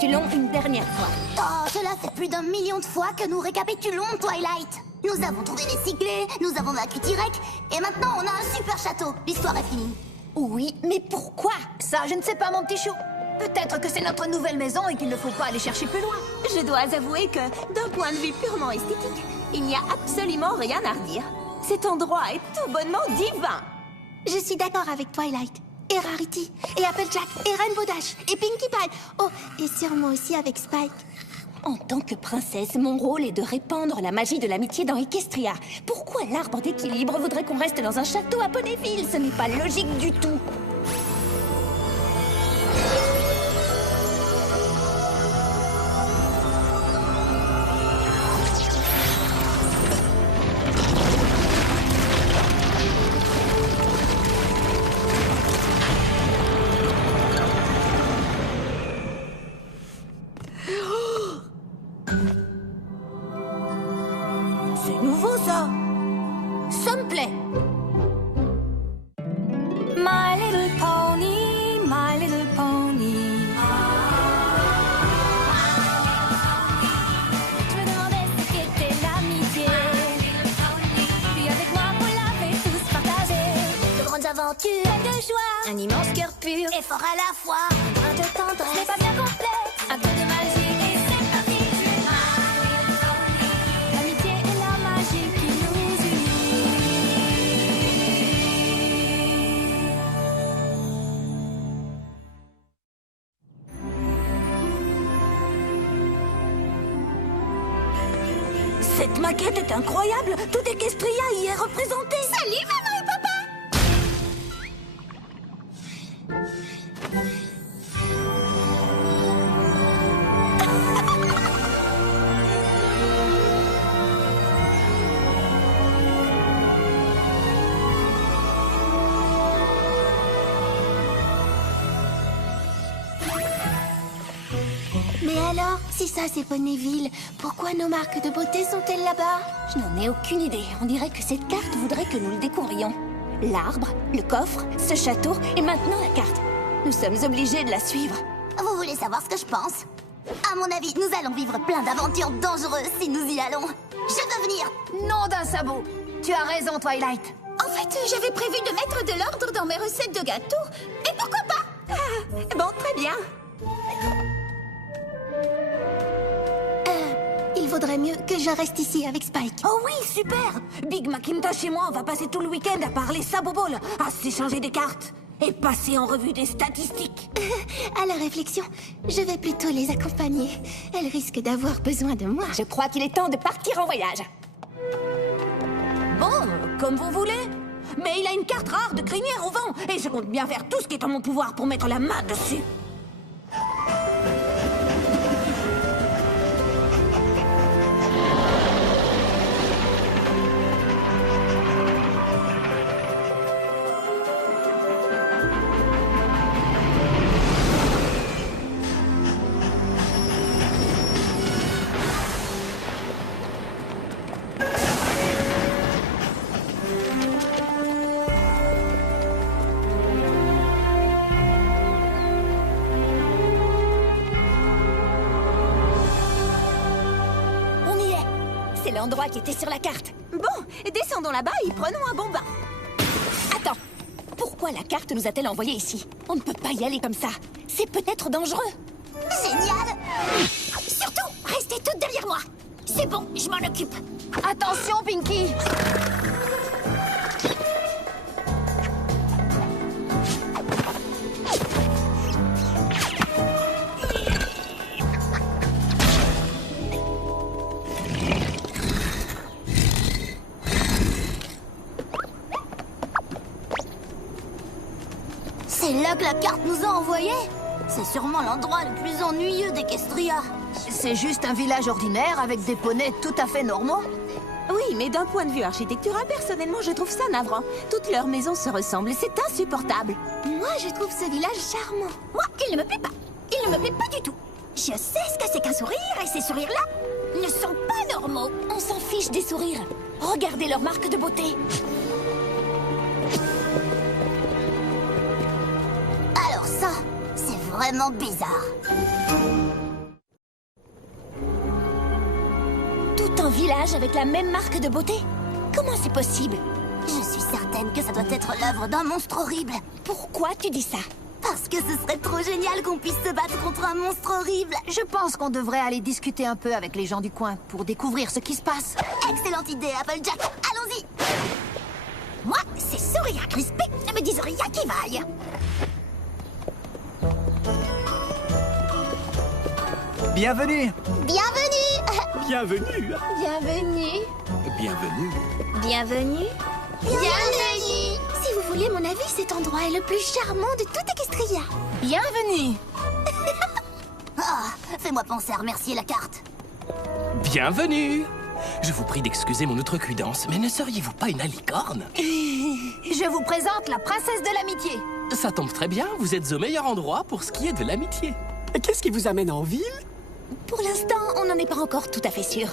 récapitulons une dernière fois. Oh, cela fait plus d'1 million de fois que nous récapitulons, Twilight. Nous avons trouvé les cyclés, nous avons vaincu Tyrek, et maintenant on a un super château. L'histoire est finie. Oui, mais pourquoi? Ça, je ne sais pas, mon petit chou. Peut-être que c'est notre nouvelle maison et qu'il ne faut pas aller chercher plus loin. Je dois avouer que, d'un point de vue purement esthétique, il n'y a absolument rien à redire. Cet endroit est tout bonnement divin. Je suis d'accord avec Twilight, et Rarity, et Applejack, et Rainbow Dash, et Pinkie Pie. Oh, et sûrement aussi avec Spike. En tant que princesse, mon rôle est de répandre la magie de l'amitié dans Equestria. Pourquoi l'arbre d'équilibre voudrait qu'on reste dans un château à Ponyville? Ce n'est pas logique du tout. C'est nouveau, ça. Ça me plaît. My little pony, my little pony. Je me demandais ce qu'était l'amitié. Puis avec moi, vous l'avez tous partagé. De grandes aventures, Plein de joie, un immense cœur pur et fort à la fois. Un brin de ce tendresse. n'est pas bien complexe. Un peu de magie et c'est parti. L'amitié et la magie qui nous unit. Cette maquette est incroyable. Tout Equestria y est représenté. Salut, maman et papa! Mais alors, si ça c'est Ponyville, pourquoi nos marques de beauté sont-elles là-bas? Je n'en ai aucune idée. On dirait que cette carte voudrait que nous le découvrions. L'arbre, le coffre, ce château et maintenant la carte. Nous sommes obligés de la suivre. Vous voulez savoir ce que je pense? À mon avis, nous allons vivre plein d'aventures dangereuses si nous y allons. Je veux venir. Nom d'un sabot. Tu as raison, Twilight. En fait, j'avais prévu de mettre de l'ordre dans mes recettes de gâteaux. Et pourquoi pas? Bon, très bien. Il vaudrait mieux que je reste ici avec Spike. Oh oui, super. Big Macintosh et moi, on va passer tout le week-end à parler saboball, à s'échanger des cartes et passer en revue des statistiques. À la réflexion, je vais plutôt les accompagner. Elles risquent d'avoir besoin de moi. Je crois qu'il est temps de partir en voyage. Bon, comme vous voulez. Mais il a une carte rare de crinière au vent et je compte bien faire tout ce qui est en mon pouvoir pour mettre la main dessus. C'est l'endroit qui était sur la carte. Bon, descendons là-bas et prenons un bon bain. Attends, pourquoi la carte nous a-t-elle envoyés ici? On ne peut pas y aller comme ça. C'est peut-être dangereux. Génial! Surtout, restez toutes derrière moi. C'est bon, je m'en occupe. Attention, Pinky. C'est là que la carte nous a envoyés. C'est sûrement l'endroit le plus ennuyeux d'Equestria. C'est juste un village ordinaire avec des poneys tout à fait normaux. Oui, mais d'un point de vue architectural, personnellement, je trouve ça navrant. Toutes leurs maisons se ressemblent et c'est insupportable. Moi, je trouve ce village charmant. Moi, il ne me plaît pas. Il ne me plaît pas du tout. Je sais ce que c'est qu'un sourire et ces sourires-là ne sont pas normaux. On s'en fiche des sourires. Regardez leurs marques de beauté. Alors ça, c'est vraiment bizarre. village avec la même marque de beauté? Comment c'est possible? Je suis certaine que ça doit être l'œuvre d'un monstre horrible. Pourquoi tu dis ça? Parce que ce serait trop génial qu'on puisse se battre contre un monstre horrible. Je pense qu'on devrait aller discuter un peu avec les gens du coin pour découvrir ce qui se passe. Excellente idée, Applejack. Allons-y. Moi, c'est sourire crispé, ne me dis rien qui vaille. Bienvenue. Bienvenue. Bienvenue. Bienvenue. Bienvenue. Bienvenue. Bienvenue. Si vous voulez mon avis, cet endroit est le plus charmant de toute Equestria. Bienvenue. Oh, fais-moi penser à remercier la carte. Bienvenue. Je vous prie d'excuser mon outrecuidance, mais ne seriez-vous pas une alicorne? Je vous présente la princesse de l'amitié. Ça tombe très bien, vous êtes au meilleur endroit pour ce qui est de l'amitié. Qu'est-ce qui vous amène en ville? Pour l'instant, on n'en est pas encore tout à fait sûr.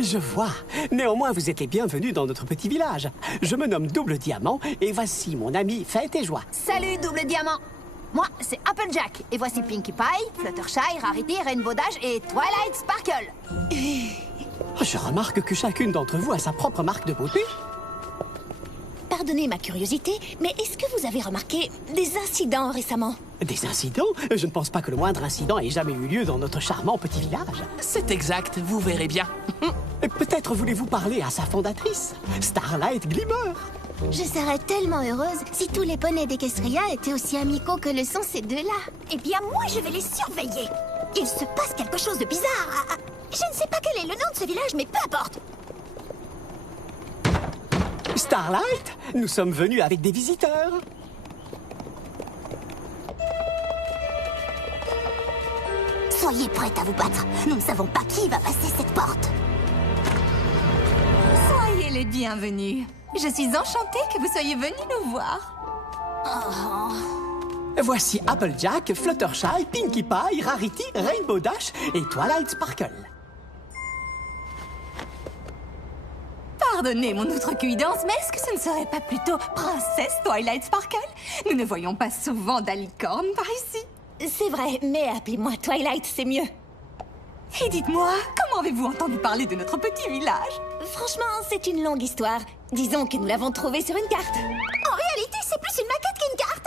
Je vois. Néanmoins, vous êtes les bienvenus dans notre petit village. Je me nomme Double Diamant et voici mon ami Fête et Joie. Salut, Double Diamant. Moi, c'est Applejack. Et voici Pinkie Pie, Fluttershy, Rarity, Rainbow Dash et Twilight Sparkle. Je remarque que chacune d'entre vous a sa propre marque de beauté. Pardonnez ma curiosité, mais est-ce que vous avez remarqué des incidents récemment? Des incidents? Je ne pense pas que le moindre incident ait jamais eu lieu dans notre charmant petit village. C'est exact, vous verrez bien. Peut-être voulez-vous parler à sa fondatrice, Starlight Glimmer. Je serais tellement heureuse si tous les poneys d'Equestria étaient aussi amicaux que le sont ces deux-là. Eh bien, moi, je vais les surveiller. Il se passe quelque chose de bizarre. Je ne sais pas quel est le nom de ce village, mais peu importe. Starlight, nous sommes venus avec des visiteurs. Soyez prête à vous battre. Nous ne savons pas qui va passer cette porte. Soyez les bienvenus. Je suis enchantée que vous soyez venus nous voir. Voici Applejack, Fluttershy, Pinkie Pie, Rarity, Rainbow Dash et Twilight Sparkle. Pardonnez mon outrecuidance, mais est-ce que ce ne serait pas plutôt Princesse Twilight Sparkle? Nous ne voyons pas souvent d'alicorne par ici. C'est vrai, mais appelez-moi Twilight, c'est mieux. Et dites-moi, comment avez-vous entendu parler de notre petit village? Franchement, c'est une longue histoire. Disons que nous l'avons trouvée sur une carte. En réalité, c'est plus une maquette qu'une carte.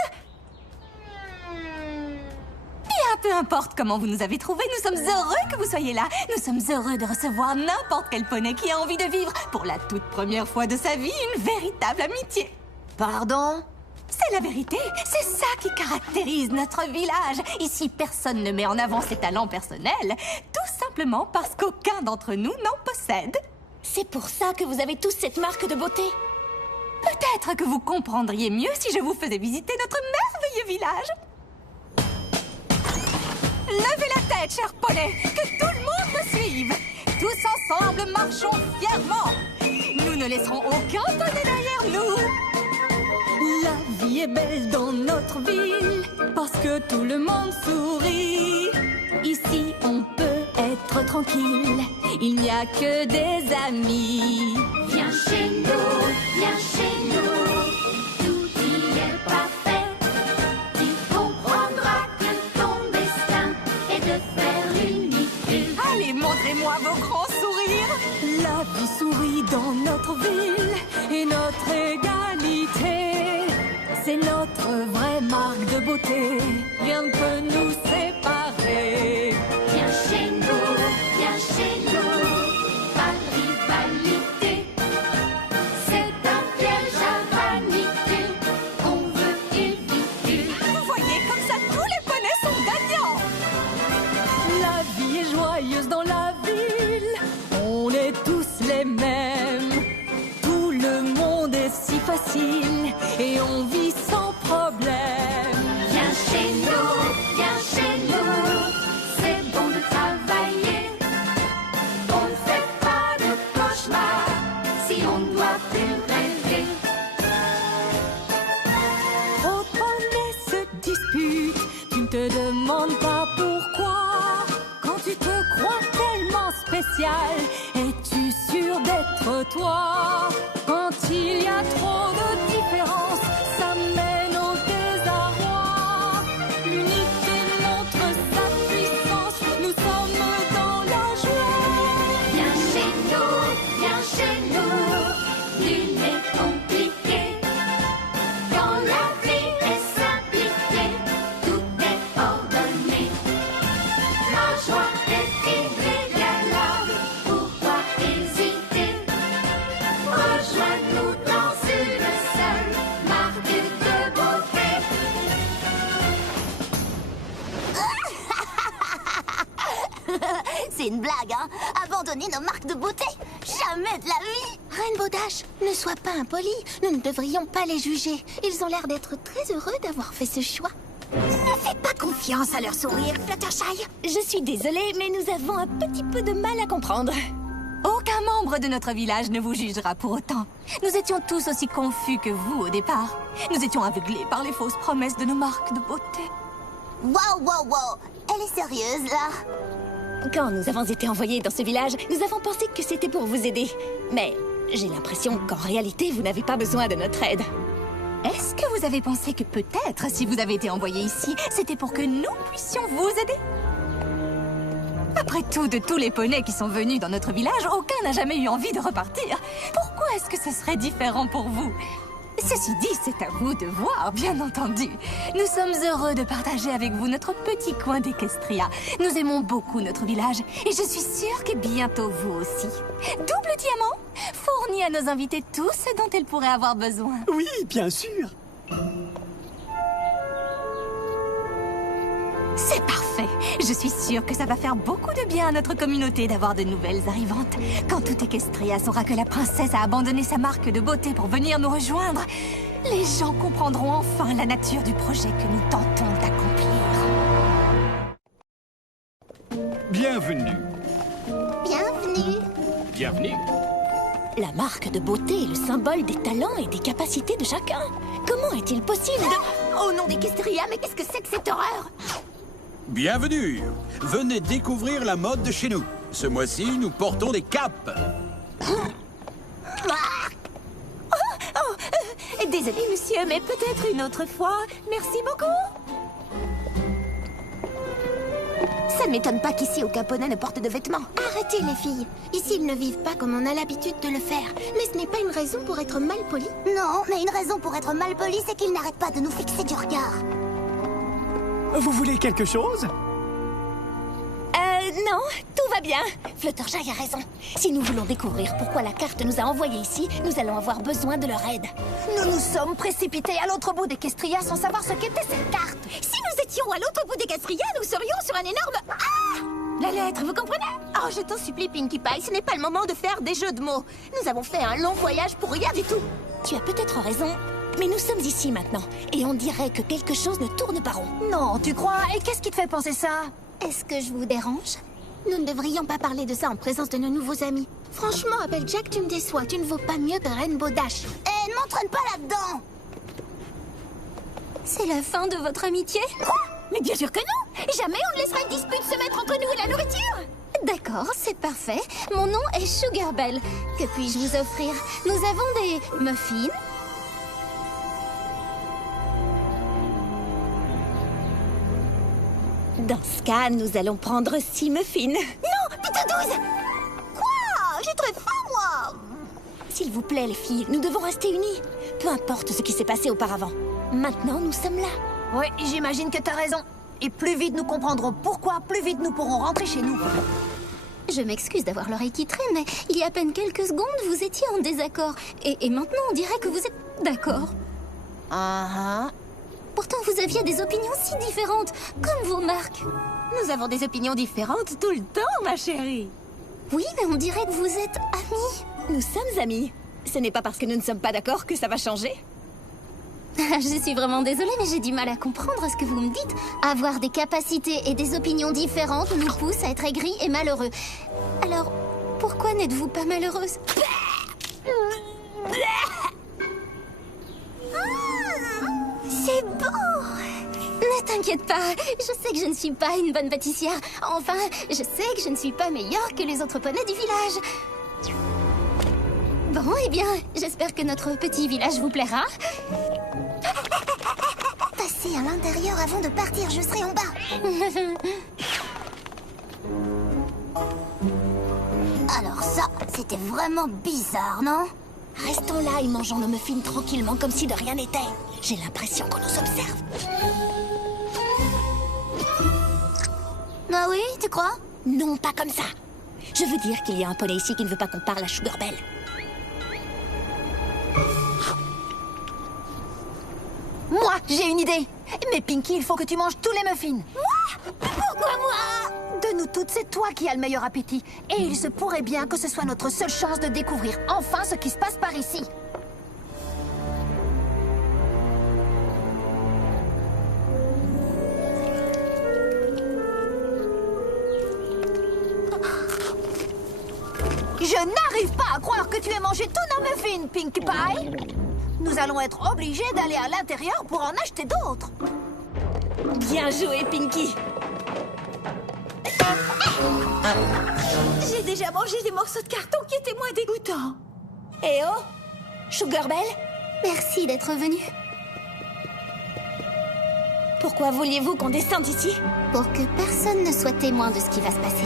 Bien, peu importe comment vous nous avez trouvés, nous sommes heureux que vous soyez là. Nous sommes heureux de recevoir n'importe quel poney qui a envie de vivre, pour la toute première fois de sa vie, une véritable amitié. Pardon? C'est la vérité, c'est ça qui caractérise notre village. Ici, personne ne met en avant ses talents personnels, tout simplement parce qu'aucun d'entre nous n'en possède. C'est pour ça que vous avez tous cette marque de beauté. Peut-être que vous comprendriez mieux si je vous faisais visiter notre merveilleux village. Levez la tête, cher poney, que tout le monde me suive. Tous ensemble, marchons fièrement. Nous ne laisserons aucun poney derrière nous. La vie est belle dans notre ville, parce que tout le monde sourit. Ici, on peut être tranquille, il n'y a que des amis. Viens chez nous, tout y est parfait. Tu comprendras que ton destin est de faire unité. Allez, montrez-moi vos grands sourires. La vie sourit dans notre ville et notre égalité. C'est notre vraie marque de beauté. Rien ne peut nous séparer. Viens chez nous, pas de rivalité. C'est un piège à vanité, on veut éviter. Vous voyez, comme ça, tous les poneys sont gagnants. La vie est joyeuse dans la ville. On est tous les mêmes. Tout le monde est si facile et on vit sans problème. Viens chez nous, c'est bon de travailler. On ne fait pas de cauchemar si on doit plus rêver. Trop de poneys se disputent, tu ne te demandes pas pourquoi. Quand tu te crois tellement spécial, es-tu sûr d'être toi? Quand il y a trop de différences, ça mène au désarroi. L'unité montre sa puissance, nous sommes dans la joie. Viens chez nous, c'est une blague, hein. Abandonner nos marques de beauté. Jamais de la vie. Rainbow Dash, ne sois pas impoli. Nous ne devrions pas les juger. Ils ont l'air d'être très heureux d'avoir fait ce choix. Ne fais pas confiance à leur sourire, Fluttershy. Je suis désolée, mais nous avons un petit peu de mal à comprendre. Aucun membre de notre village ne vous jugera pour autant. Nous étions tous aussi confus que vous au départ. Nous étions aveuglés par les fausses promesses de nos marques de beauté. Wow. Elle est sérieuse, là. Quand nous avons été envoyés dans ce village, nous avons pensé que c'était pour vous aider. Mais j'ai l'impression qu'en réalité, vous n'avez pas besoin de notre aide. Est-ce que vous avez pensé que peut-être, si vous avez été envoyé ici, c'était pour que nous puissions vous aider? Après tout, de tous les poneys qui sont venus dans notre village, aucun n'a jamais eu envie de repartir. Pourquoi est-ce que ce serait différent pour vous? Ceci dit, c'est à vous de voir, bien entendu. Nous sommes heureux de partager avec vous notre petit coin d'Equestria. Nous aimons beaucoup notre village et je suis sûre que bientôt vous aussi. Double Diamant fournit à nos invités tout ce dont ils pourraient avoir besoin. Oui, bien sûr. C'est parfait. Je suis sûre que ça va faire beaucoup de bien à notre communauté d'avoir de nouvelles arrivantes. Quand tout Equestria saura que la princesse a abandonné sa marque de beauté pour venir nous rejoindre, les gens comprendront enfin la nature du projet que nous tentons d'accomplir. Bienvenue. Bienvenue. Bienvenue. La marque de beauté est le symbole des talents et des capacités de chacun. Comment est-il possible de... Au nom d'Equestria, mais qu'est-ce que c'est que cette horreur? Bienvenue. Venez découvrir la mode de chez nous. Ce mois-ci, nous portons des capes. Désolé, monsieur, mais peut-être une autre fois. Merci beaucoup. Ça ne m'étonne pas qu'ici, aucun poney ne porte de vêtements. Arrêtez les filles. Ici, ils ne vivent pas comme on a l'habitude de le faire. Mais ce n'est pas une raison pour être mal poli. Non, mais une raison pour être mal poli, c'est qu'ils n'arrêtent pas de nous fixer du regard. Vous voulez quelque chose? Non, tout va bien. Fluttershy a raison. Si nous voulons découvrir pourquoi la carte nous a envoyés ici, nous allons avoir besoin de leur aide. Nous nous sommes précipités à l'autre bout d'Equestria sans savoir ce qu'était cette carte. Si nous étions à l'autre bout d'Equestria, nous serions sur un énorme... Ah! La lettre, vous comprenez? Oh, je t'en supplie, Pinkie Pie, ce n'est pas le moment de faire des jeux de mots. Nous avons fait un long voyage pour rien du tout. Tu as peut-être raison, mais nous sommes ici maintenant. Et on dirait que quelque chose ne tourne pas rond. Non, tu crois? Et qu'est-ce qui te fait penser ça? Est-ce que je vous dérange? Nous ne devrions pas parler de ça en présence de nos nouveaux amis. Franchement, Applejack, tu me déçois. Tu ne vaux pas mieux que Rainbow Dash. Eh, ne m'entraîne pas là-dedans. C'est la fin de votre amitié? Quoi? Mais bien sûr que non! Jamais on ne laissera une dispute se mettre entre nous et la nourriture! D'accord, c'est parfait. Mon nom est Sugarbelle. Que puis-je vous offrir? Nous avons des muffins. Dans ce cas, nous allons prendre 6 muffins. Non, plutôt 12! Quoi? J'ai très faim, moi! S'il vous plaît, les filles, nous devons rester unis. Peu importe ce qui s'est passé auparavant. Maintenant, nous sommes là. Oui, j'imagine que t'as raison. Et plus vite nous comprendrons pourquoi, plus vite nous pourrons rentrer chez nous. Je m'excuse d'avoir l'oreille qui traîne, mais il y a à peine quelques secondes, vous étiez en désaccord. Et maintenant, on dirait que vous êtes d'accord. Pourtant, vous aviez des opinions si différentes, comme vos marques. Nous avons des opinions différentes tout le temps, ma chérie. Oui, mais on dirait que vous êtes amis. Nous sommes amis. Ce n'est pas parce que nous ne sommes pas d'accord que ça va changer. Je suis vraiment désolée, mais j'ai du mal à comprendre ce que vous me dites. Avoir des capacités et des opinions différentes nous pousse à être aigris et malheureux. Alors, pourquoi n'êtes-vous pas malheureuse? C'est beau! Ne t'inquiète pas, je sais que je ne suis pas une bonne pâtissière. Enfin, je sais que je ne suis pas meilleure que les autres poneys du village. Bon, eh bien, j'espère que notre petit village vous plaira. Passez à l'intérieur avant de partir, je serai en bas. Alors ça, c'était vraiment bizarre, non? Restons là et mangeons nos muffins tranquillement comme si de rien n'était. J'ai l'impression qu'on nous observe. Ah oui, tu crois? Non, pas comme ça. Je veux dire qu'il y a un poney ici qui ne veut pas qu'on parle à Sugarbelle. Moi, j'ai une idée. Mais Pinkie, il faut que tu manges tous les muffins. Pourquoi moi? De nous nous toutes, c'est toi qui as le meilleur appétit. Et il se pourrait bien que ce soit notre seule chance de découvrir enfin ce qui se passe par ici. Je n'arrive pas à croire que tu aies mangé tous nos muffins, Pinkie Pie. Nous allons être obligés d'aller à l'intérieur pour en acheter d'autres. Bien joué, Pinkie. J'ai déjà mangé des morceaux de carton qui étaient moins dégoûtants. Eh oh, Sugar Belle, Merci d'être venu. pourquoi vouliez-vous qu'on descende ici? Pour que personne ne soit témoin de ce qui va se passer.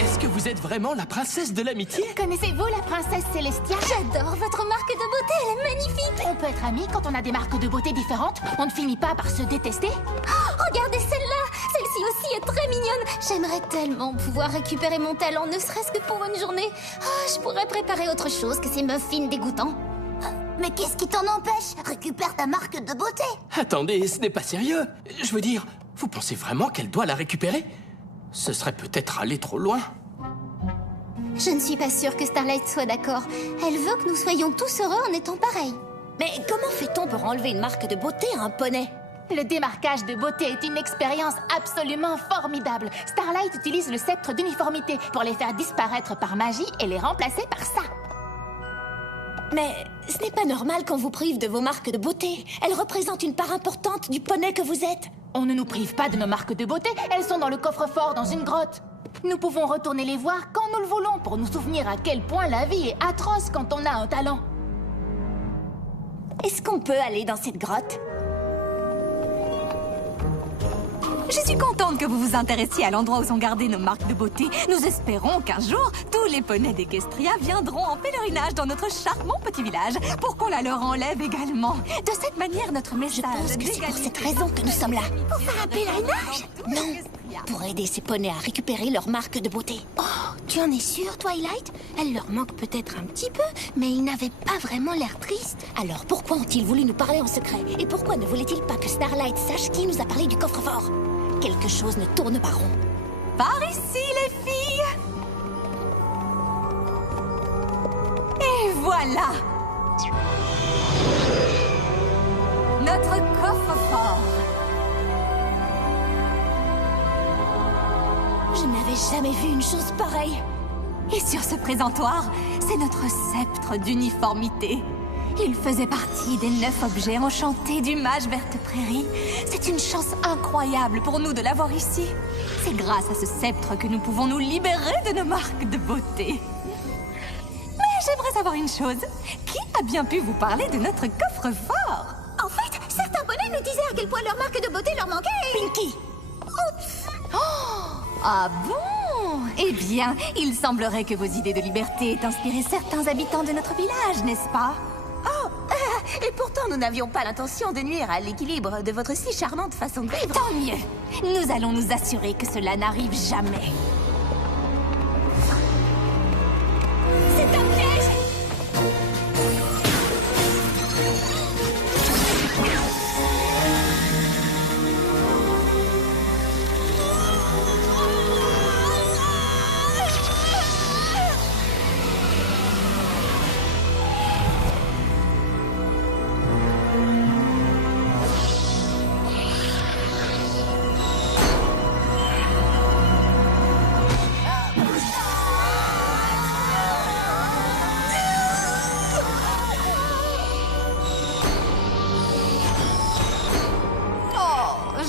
Est-ce que vous êtes vraiment la princesse de l'amitié? Connaissez-vous la princesse Célestia? J'adore votre marque de beauté, elle est magnifique. On peut être amis quand on a des marques de beauté différentes. On ne finit pas par se détester. Oh, regardez celle-là. Celle-ci aussi est très mignonne. J'aimerais tellement pouvoir récupérer mon talent, ne serait-ce que pour une journée. Oh, je pourrais préparer autre chose que ces muffins dégoûtants. Mais qu'est-ce qui t'en empêche? Récupère ta marque de beauté. Attendez, ce n'est pas sérieux. Je veux dire, vous pensez vraiment qu'elle doit la récupérer? Ce serait peut-être aller trop loin. Je ne suis pas sûre que Starlight soit d'accord. Elle veut que nous soyons tous heureux en étant pareils. Mais comment fait-on pour enlever une marque de beauté à un poney? Le démarquage de beauté est une expérience absolument formidable. Starlight utilise le sceptre d'uniformité pour les faire disparaître par magie et les remplacer par ça. Mais ce n'est pas normal qu'on vous prive de vos marques de beauté. Elles représentent une part importante du poney que vous êtes. On ne nous prive pas de nos marques de beauté, elles sont dans le coffre-fort dans une grotte. Nous pouvons retourner les voir quand nous le voulons pour nous souvenir à quel point la vie est atroce quand on a un talent. Est-ce qu'on peut aller dans cette grotte? Je suis contente que vous vous intéressiez à l'endroit où sont gardées nos marques de beauté. Nous espérons qu'un jour, tous les poneys d'Equestria viendront en pèlerinage dans notre charmant petit village pour qu'on la leur enlève également. De cette manière, notre message... Je pense que c'est pour cette raison que nous sommes là. Pour faire un pèlerinage? Non, pour aider ces poneys à récupérer leurs marques de beauté. Oh, tu en es sûre, Twilight? Elle leur manque peut-être un petit peu, mais ils n'avaient pas vraiment l'air tristes. Alors pourquoi ont-ils voulu nous parler en secret? Et pourquoi ne voulaient-ils pas que Starlight sache qui nous a parlé du coffre-fort? Quelque chose ne tourne pas rond. Par ici, les filles! Et voilà! Notre coffre-fort! Je n'avais jamais vu une chose pareille. Et sur ce présentoir, c'est notre sceptre d'uniformité. Il faisait partie des 9 objets enchantés du mage Verte Prairie. C'est une chance incroyable pour nous de l'avoir ici. C'est grâce à ce sceptre que nous pouvons nous libérer de nos marques de beauté. Mais j'aimerais savoir une chose. Qui a bien pu vous parler de notre coffre-fort? En fait, certains poneys nous disaient à quel point leur marque de beauté leur manquait. Pinkie! Ah bon? Eh bien, il semblerait que vos idées de liberté aient inspiré certains habitants de notre village, n'est-ce pas? Et pourtant, nous n'avions pas l'intention de nuire à l'équilibre de votre si charmante façon de vivre. Tant mieux! Nous allons nous assurer que cela n'arrive jamais. C'est un piège!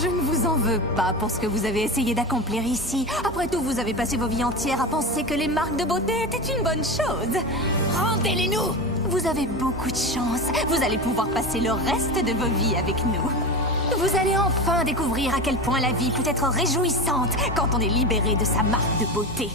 Je ne vous en veux pas pour ce que vous avez essayé d'accomplir ici. Après tout, vous avez passé vos vies entières à penser que les marques de beauté étaient une bonne chose. Rendez-les-nous! Vous avez beaucoup de chance. Vous allez pouvoir passer le reste de vos vies avec nous. Vous allez enfin découvrir à quel point la vie peut être réjouissante quand on est libéré de sa marque de beauté.